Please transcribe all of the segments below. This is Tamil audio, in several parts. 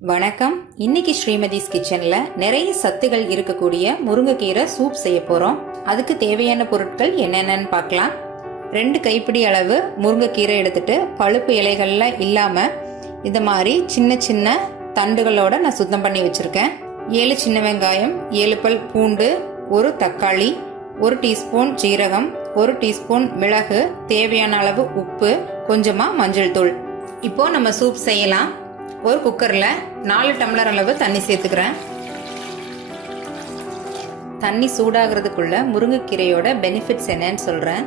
வணக்கம். இன்னைக்கு ஸ்ரீமதிஸ் கிச்சன்ல நிறைய சத்துகள் இருக்கக்கூடிய முருங்கைக்கீரை சூப் செய்ய போறோம். அதுக்கு தேவையான பொருட்கள் என்னென்னு பார்க்கலாம். 2 கைப்பிடி அளவு முருங்கைக்கீரை எடுத்துட்டு பழுப்பு இலைகள்ல இல்லாம இந்த மாதிரி சின்ன சின்ன தண்டுகளோட நான் சுத்தம் பண்ணி வச்சிருக்கேன். 7 சின்ன வெங்காயம், 7 பல் பூண்டு, 1 தக்காளி, 1 டீஸ்பூன் ஜீரகம், 1 டீஸ்பூன் மிளகு, தேவையான அளவு உப்பு, கொஞ்சமா மஞ்சள் தூள். இப்போ நம்ம சூப் செய்யலாம். ஒரு குக்கர்ல 4 டம்ளர் அளவு தண்ணி சேர்த்துக்கிறேன். தண்ணி சூடாகிறதுக்குள்ள முருங்கைக்கீரையோட பெனிஃபிட்ஸ் என்னன்னு சொல்றேன்.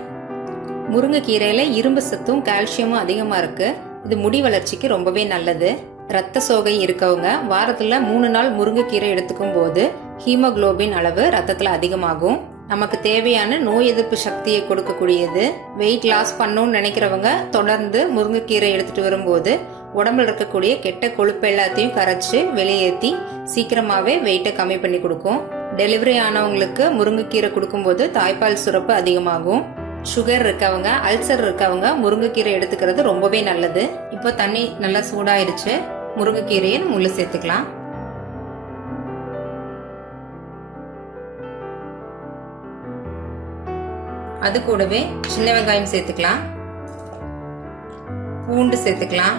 முருங்கைக்கீரையில இரும்பு சத்தும் கால்சியமும் அதிகமா இருக்கு. இது முடி வளர்ச்சிக்கு ரொம்பவே நல்லது. ரத்த சோகை இருக்கவங்க வாரத்துல 3 நாள் முருங்கைக்கீரை எடுத்துக்கும் போது ஹீமோக்ளோபின் அளவு ரத்தத்துல அதிகமாகும். நமக்கு தேவையான நோய் எதிர்ப்பு சக்தியை கொடுக்கக்கூடியது. வெயிட் லாஸ் பண்ணணும்னு நினைக்கிறவங்க தொடர்ந்து முருங்கைக்கீரை எடுத்துட்டு வரும்போது உடம்புல இருக்கக்கூடிய கெட்ட கொழுப்பு எல்லாத்தையும் கரைச்சு வெளியேற்றி சீக்கிரமாவே வெயிட்டை கம்மி பண்ணி கொடுக்கும். டெலிவரி ஆனவங்களுக்கு முருங்கைக்கீரை கொடுக்கும்போது தாய்ப்பால் சுரப்பு அதிகமாகும். சுகர் இருக்கவங்க, அல்சர் இருக்கவங்க முருங்கைக்கீரை எடுத்துக்கிறது ரொம்பவே நல்லது. இப்போ தண்ணி நல்லா சூடாயிருச்சு. முருங்கைக்கீரையை உள்ள சேர்த்துக்கலாம். அது கூடவே சின்ன வெங்காயம் சேர்த்துக்கலாம், பூண்டு சேர்த்துக்கலாம்,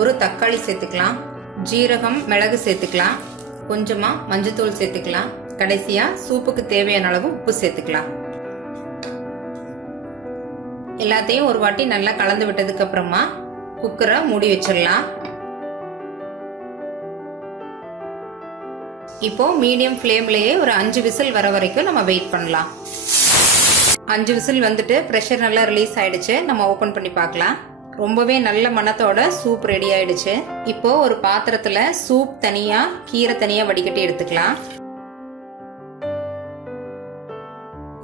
1 தக்காளி சேர்த்துக்கலாம், ஜீரகம் மிளகு சேர்த்துக்கலாம், கொஞ்சமா மஞ்சத்தூள் சேர்த்துக்கலாம். கடைசியா சூப்புக்கு தேவையான அளவு உப்பு சேர்த்துக்கலாம். எல்லாத்தையும் ஒரு வாட்டி நல்லா கலந்து விட்டதுக்கு அப்புறமா குக்கரை மூடி வச்சிடலாம். இப்போ மீடியம் ஃப்ளேம்லயே ஒரு 5 விசில் வர வரைக்கும் நம்ம வெயிட் பண்ணலாம். 5 விசில் வந்துட்டு பிரஷர் நல்லா ரிலீஸ் ஆயிடுச்சு. நம்ம ஓபன் பண்ணி பார்க்கலாம். ரொம்பவே நல்ல மணத்தோட சூப் ரெடி ஆயிடுச்சு. இப்போ ஒரு பாத்திரத்துல சூப் தனியா, கீரை தனியா வடிகட்டி எடுத்துக்கலாம்.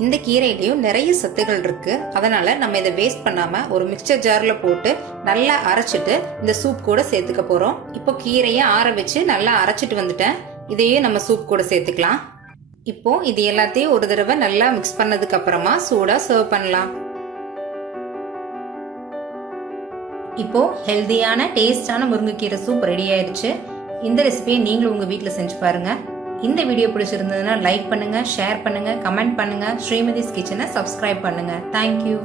இந்த கீரையிலயும் நிறைய சத்துகள் இருக்கு. அதனால நம்ம இதை வேஸ்ட் பண்ணாம ஒரு மிக்சர் ஜார்ல போட்டு நல்லா அரைச்சிட்டு இந்த சூப் கூட சேர்த்துக்க போறோம். இப்போ கீரையை ஆற வச்சு நல்லா அரைச்சிட்டு வந்துட்டேன். இதையே நம்ம சூப் கூட சேர்த்துக்கலாம். இப்போ இது எல்லாத்தையும் ஒரு தடவை நல்லா மிக்ஸ் பண்ணதுக்கு அப்புறமா சூடா சர்வ் பண்ணலாம். இப்போ ஹெல்தியான டேஸ்டான முருங்கைக்கீரை சூப் ரெடி ஆயிடுச்சு. இந்த ரெசிபியை நீங்களும் உங்க வீட்டுல செஞ்சு பாருங்க. இந்த வீடியோ பிடிச்சிருந்ததுன்னா லைக் பண்ணுங்க, ஷேர் பண்ணுங்க, கமெண்ட் பண்ணுங்க. ஸ்ரீமதிஸ் கிச்சனை சப்ஸ்கிரைப் பண்ணுங்க. தேங்க்யூ.